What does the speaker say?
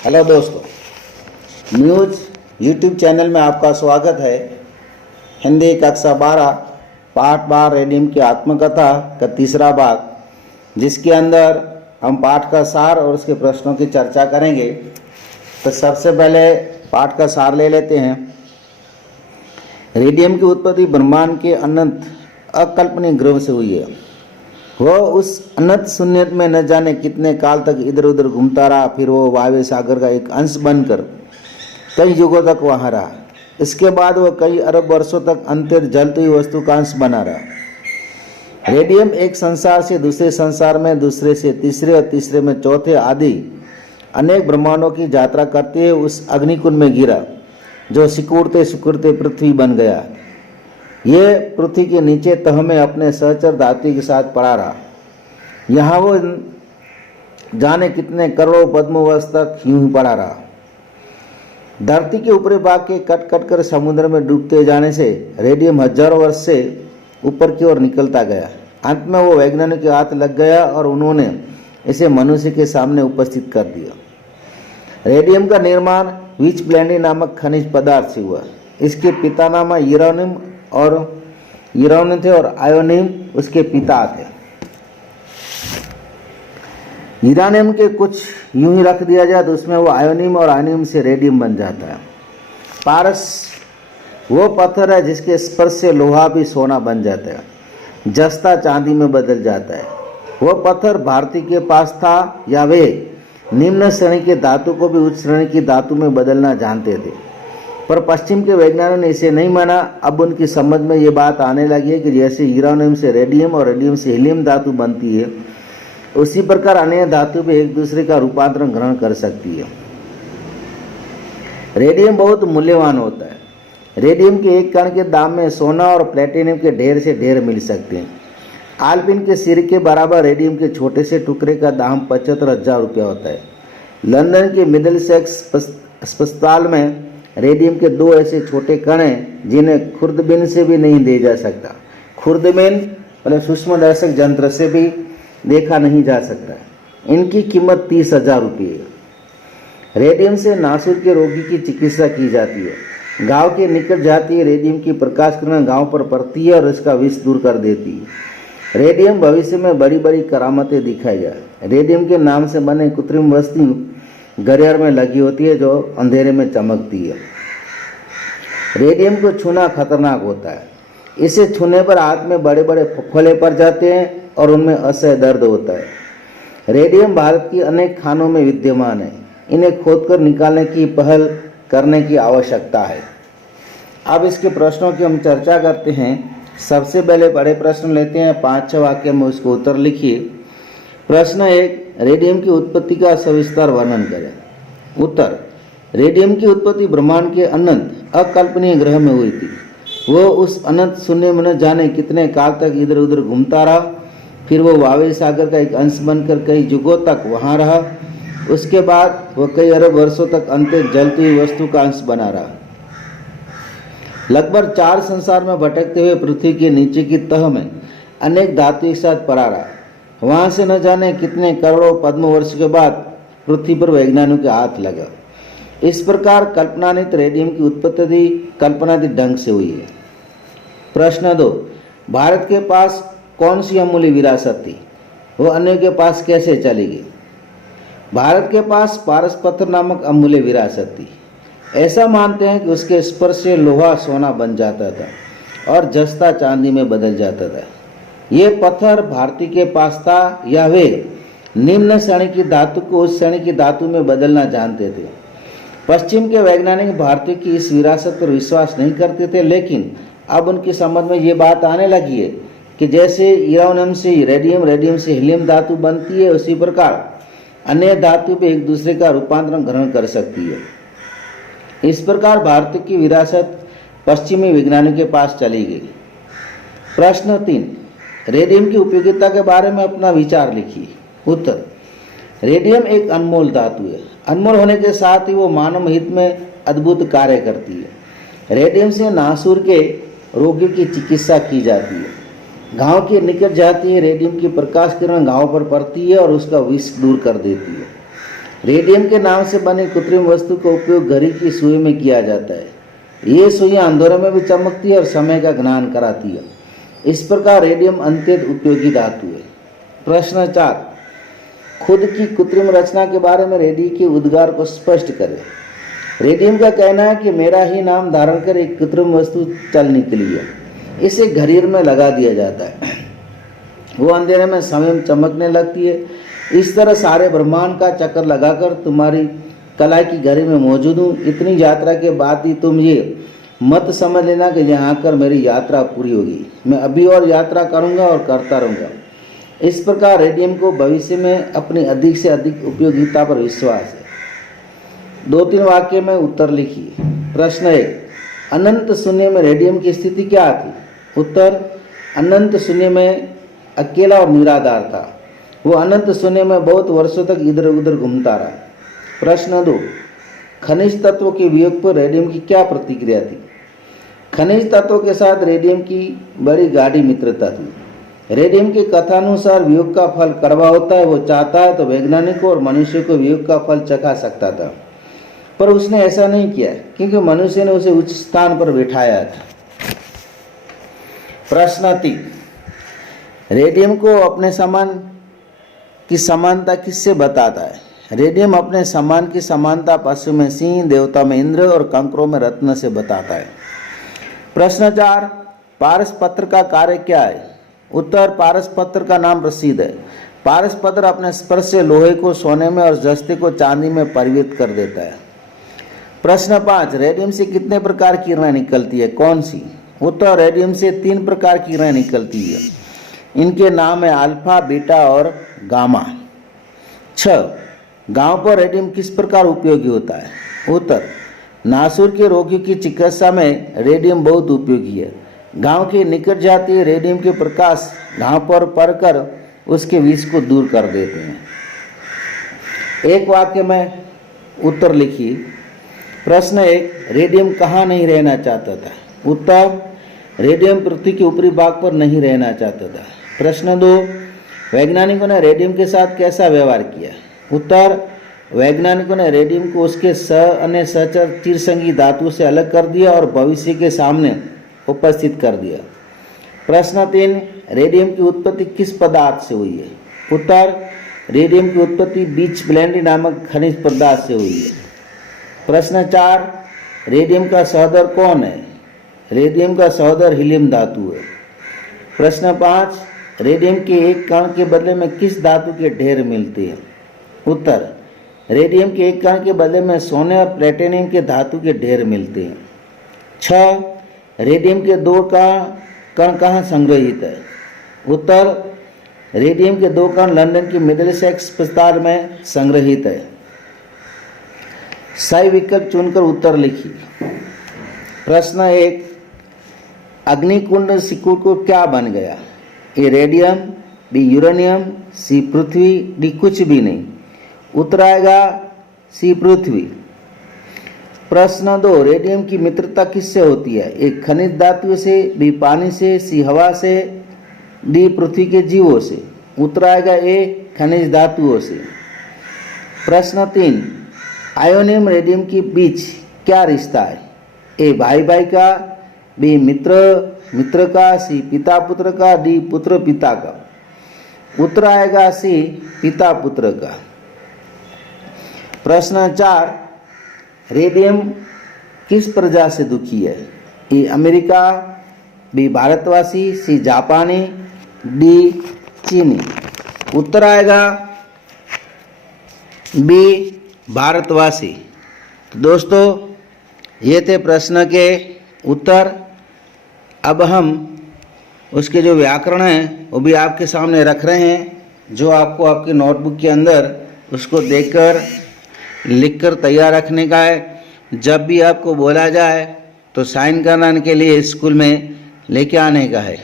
Hello दोस्तों, news YouTube channel में आपका स्वागत है। हिंदी कक्षा 12 पाठ 12 रेडियम की आत्मकथा का तीसरा भाग, जिसके अंदर हम पाठ का सार और उसके प्रश्नों की चर्चा करेंगे। तो सबसे पहले पाठ का सार ले लेते हैं। रेडियम की उत्पत्ति ब्रह्मांड के अनंत अकल्पनीय ग्रह से हुई है। वह उस अनंत शून्य में न जाने कितने काल तक इधर उधर घूमता रहा, फिर वो वायव्य सागर का एक अंश बनकर कई युगों तक वहाँ रहा। इसके बाद वह कई अरब वर्षों तक अंतर जलती हुई वस्तु का अंश बना रहा। रेडियम एक संसार से दूसरे संसार में, दूसरे से तीसरे और तीसरे में चौथे आदि अनेक ब्रह्मांडों की यात्रा करते हुए उस अग्निकुंड में गिरा, जो सिकुड़ते सिकुड़ते पृथ्वी बन गया। ये पृथ्वी के नीचे तह में अपने सहचर धातु के साथ पड़ा रहा। यहाँ वो जाने कितने करोड़ों पद्म वर्ष तक यूं ही पड़ा रहा। धरती के ऊपरी भाग के कट कट कर समुद्र में डूबते जाने से रेडियम हजारों वर्ष से ऊपर की ओर निकलता गया। अंत में वो वैज्ञानिक के हाथ लग गया और उन्होंने इसे मनुष्य के सामने उपस्थित कर दिया। रेडियम का निर्माण विच ब्लेंडी नामक खनिज पदार्थ से हुआ। इसके पिता नाम यूरेनियम थे और आयोनियम उसके पिता थे। यूरेनियम के कुछ यूं ही रख दिया जाए तो उसमें वो आयोनियम और आयोनियम से रेडियम बन जाता है। पारस वो पत्थर है जिसके स्पर्श से लोहा भी सोना बन जाता है, जस्ता चांदी में बदल जाता है। वह पत्थर भारती के पास था, या वे निम्न श्रेणी के धातु को भी उच्च श्रेणी की धातु में बदलना जानते थे, पर पश्चिम के वैज्ञानिकों ने इसे नहीं माना। अब उनकी समझ में ये बात आने लगी है कि जैसे यूरेनियम से रेडियम और रेडियम से हीलियम धातु बनती है, उसी प्रकार अन्य धातु भी एक दूसरे का रूपांतरण ग्रहण कर सकती है। रेडियम बहुत मूल्यवान होता है। रेडियम के एक कण के दाम में सोना और प्लेटिनियम के ढेर से ढेर मिल सकते हैं। आलपिन के सिर के बराबर रेडियम के छोटे से टुकड़े का दाम 75,000 रुपया होता है। लंदन के मिडिलसेक्स अस्पताल में रेडियम के 2 ऐसे छोटे कण हैं जिन्हें खुर्दबीन से भी नहीं देखा जा सकता। खुर्दबीन मतलब सूक्ष्मदर्शक यंत्र से भी देखा नहीं जा सकता। इनकी कीमत 30,000 रुपये है। रेडियम से नासूर के रोगी की चिकित्सा की जाती है। घाव के निकट जाती है रेडियम की प्रकाश किरण घाव पर पड़ती है और इसका विष दूर कर देती है। रेडियम भविष्य में बड़ी बड़ी करामतें दिखाएगा। रेडियम के नाम से बने कृत्रिम वस्तु घड़ियाल में लगी होती है जो अंधेरे में चमकती है। रेडियम को छूना खतरनाक होता है। इसे छूने पर हाथ में बड़े बड़े फफोले पड़ जाते हैं और उनमें असह्य दर्द होता है। रेडियम भारत की अनेक खानों में विद्यमान है। इन्हें खोदकर निकालने की पहल करने की आवश्यकता है। अब इसके प्रश्नों की हम चर्चा करते हैं। सबसे पहले बड़े प्रश्न लेते हैं, 5-6 वाक्य में उसको उत्तर लिखिए। प्रश्न 1, रेडियम की उत्पत्ति का सविस्तार वर्णन करें। उत्तर, रेडियम की उत्पत्ति ब्रह्मांड के अनंत अकल्पनीय ग्रह में हुई थी। वो उस अनंत शून्य में न जाने कितने काल तक इधर उधर घूमता रहा, फिर वो वायव्य सागर का एक अंश बनकर कई युगों तक वहाँ रहा। उसके बाद वह कई अरब वर्षों तक अंतर जलती हुई वस्तु का अंश बना रहा। लगभग 4 संसार में भटकते हुए पृथ्वी के नीचे की तह में अनेक धातु एक साथ पड़ा रहा। वहाँ से न जाने कितने करोड़ों पद्म वर्ष के बाद पृथ्वी पर वैज्ञानिकों के हाथ लगा। इस प्रकार कल्पनातीत रेडियम की उत्पत्ति कल्पनातीत ढंग से हुई है। प्रश्न 2, भारत के पास कौन सी अमूल्य विरासत थी? वो अन्य के पास कैसे चली गई? भारत के पास पारस पत्थर नामक अमूल्य विरासत थी। ऐसा मानते हैं कि उसके स्पर्श से लोहा सोना बन जाता था और जस्ता चांदी में बदल जाता था। ये पत्थर भारती के पास था, या वे निम्न श्रेणी की धातु को उस श्रेणी की धातु में बदलना जानते थे। पश्चिम के वैज्ञानिक भारतीय की इस विरासत पर विश्वास नहीं करते थे, लेकिन अब उनकी समझ में ये बात आने लगी है कि जैसे यूरेनियम से रेडियम, रेडियम से हीलियम धातु बनती है, उसी प्रकार अन्य धातु भी एक दूसरे का रूपांतरण ग्रहण कर सकती है। इस प्रकार भारत की विरासत पश्चिमी वैज्ञानिकों के पास चली गई। प्रश्न 3, रेडियम की उपयोगिता के बारे में अपना विचार लिखिए। उत्तर, रेडियम एक अनमोल धातु है। अनमोल होने के साथ ही वो मानव हित में अद्भुत कार्य करती है। रेडियम से नासूर के रोगी की चिकित्सा की जाती है। घाव के निकट जाती है रेडियम की प्रकाश किरण घाव पर पड़ती है और उसका विष दूर कर देती है। रेडियम के नाम से बनी कृत्रिम वस्तु का उपयोग घड़ी की सुई में किया जाता है। ये सुइयां अंधेरे में भी चमकती है और समय का ज्ञान कराती है। इस प्रकार रेडियम अत्यंत उपयोगी धातु है। प्रश्न 4, खुद की कृत्रिम रचना के बारे में रेडियम के उद्गार को स्पष्ट करें। रेडियम का कहना है कि मेरा ही नाम धारण कर एक कृत्रिम वस्तु चल निकली है। इसे घड़ीर में लगा दिया जाता है, वो अंधेरे में स्वयं चमकने लगती है। इस तरह सारे ब्रह्मांड का चक्कर लगाकर तुम्हारी कला की घड़ी में मौजूद हूँ। इतनी यात्रा के बाद ही तुम ये मत समझ लेना कि यहाँ आकर मेरी यात्रा पूरी होगी। मैं अभी और यात्रा करूँगा और करता रहूँगा। इस प्रकार रेडियम को भविष्य में अपनी अधिक से अधिक उपयोगिता पर विश्वास है। 2-3 वाक्य में उत्तर लिखिए। प्रश्न 1, अनंत शून्य में रेडियम की स्थिति क्या थी? उत्तर, अनंत शून्य में अकेला और निराधार था। वो अनंत शून्य में बहुत वर्षों तक इधर उधर घूमता रहा। प्रश्न 2, खनिज तत्वों के वियोग पर रेडियम की क्या प्रतिक्रिया थी? खनिज तत्वों के साथ रेडियम की बड़ी गाढ़ी मित्रता थी। रेडियम के कथानुसार वियोग का फल कड़वा होता है। वो चाहता है तो वैज्ञानिकों और मनुष्य को वियोग का फल चखा सकता था, पर उसने ऐसा नहीं किया क्योंकि मनुष्य ने उसे उच्च स्थान पर बिठाया था। प्रश्न 3, रेडियम को अपने समान की समानता किससे बताता है? रेडियम अपने समान की समानता पशु में सिंह, देवता में इंद्र और कंकरों में रत्न से बताता है। प्रश्न 4, पारस पत्र का कार्य क्या है? उत्तर, पारस पत्र का नाम प्रसिद्ध है। पारस पत्र अपने स्पर्श से लोहे को सोने में और जस्ते को चांदी में परिवर्तित कर देता है। प्रश्न 5, रेडियम से कितने प्रकार की किरणें निकलती है? कौन सी? उत्तर, रेडियम से 3 प्रकार की किरणें निकलती है। इनके नाम है अल्फा, बीटा और गामा। 6, गांव पर रेडियम किस प्रकार उपयोगी होता है? उत्तर, नासूर के रोगियों की चिकित्सा में रेडियम बहुत उपयोगी है। गांव के निकट जाती रेडियम के प्रकाश घाव पर पड़कर उसके विष को दूर कर देते हैं। एक वाक्य में उत्तर लिखिए। प्रश्न 1, रेडियम कहाँ नहीं रहना चाहता था? उत्तर, रेडियम पृथ्वी के ऊपरी भाग पर नहीं रहना चाहता था। प्रश्न 2, वैज्ञानिकों ने रेडियम के साथ कैसा व्यवहार किया? उत्तर, वैज्ञानिकों ने रेडियम को उसके अन्य सहचर चिरसंगी धातु से अलग कर दिया और भविष्य के सामने उपस्थित कर दिया। प्रश्न 3, रेडियम की उत्पत्ति किस पदार्थ से हुई है? उत्तर, रेडियम की उत्पत्ति बीच ब्लेंडी नामक खनिज पदार्थ से हुई है। प्रश्न 4, रेडियम का सहोदर कौन है? रेडियम का सहोदर हीलियम धातु है। प्रश्न 5, रेडियम के एक कण के बदले में किस धातु के ढेर मिलते हैं? उत्तर, रेडियम के एक कण के बदले में सोने और प्लेटिनियम के धातु के ढेर मिलते हैं। 6, रेडियम के 2 कण कहाँ संग्रहित है? उत्तर, रेडियम के 2 कण लंदन के मिडिलसेक्स अस्पताल में संग्रहित है। सही विकल्प चुनकर उत्तर लिखिए। प्रश्न 1, अग्निकुंड सिकुड़ को क्या बन गया? ए रेडियम, बी यूरेनियम, सी पृथ्वी, डी कुछ भी नहीं। उत्तर आएगा सी पृथ्वी। प्रश्न 2, रेडियम की मित्रता किससे होती है? ए खनिज धातु से, बी पानी से, सी हवा से, डी पृथ्वी के जीवों से। उत्तर आएगा ए खनिज धातुओं से। प्रश्न 3, आयोनियम रेडियम के बीच क्या रिश्ता है? ए भाई भाई का, बी मित्र का, सी पिता पुत्र का, डी पुत्र पिता का। उत्तर आएगा सी पिता पुत्र का। प्रश्न 4, रेडियम किस प्रजा से दुखी है? ए अमेरिका, बी भारतवासी, सी जापानी, डी चीनी। उत्तर आएगा बी भारतवासी। तो दोस्तों, ये थे प्रश्न के उत्तर। अब हम उसके जो व्याकरण हैं वो भी आपके सामने रख रहे हैं, जो आपको आपके नोटबुक के अंदर उसको देखकर लिखकर तैयार रखने का है। जब भी आपको बोला जाए तो साइन कराने के लिए स्कूल में लेके आने का है।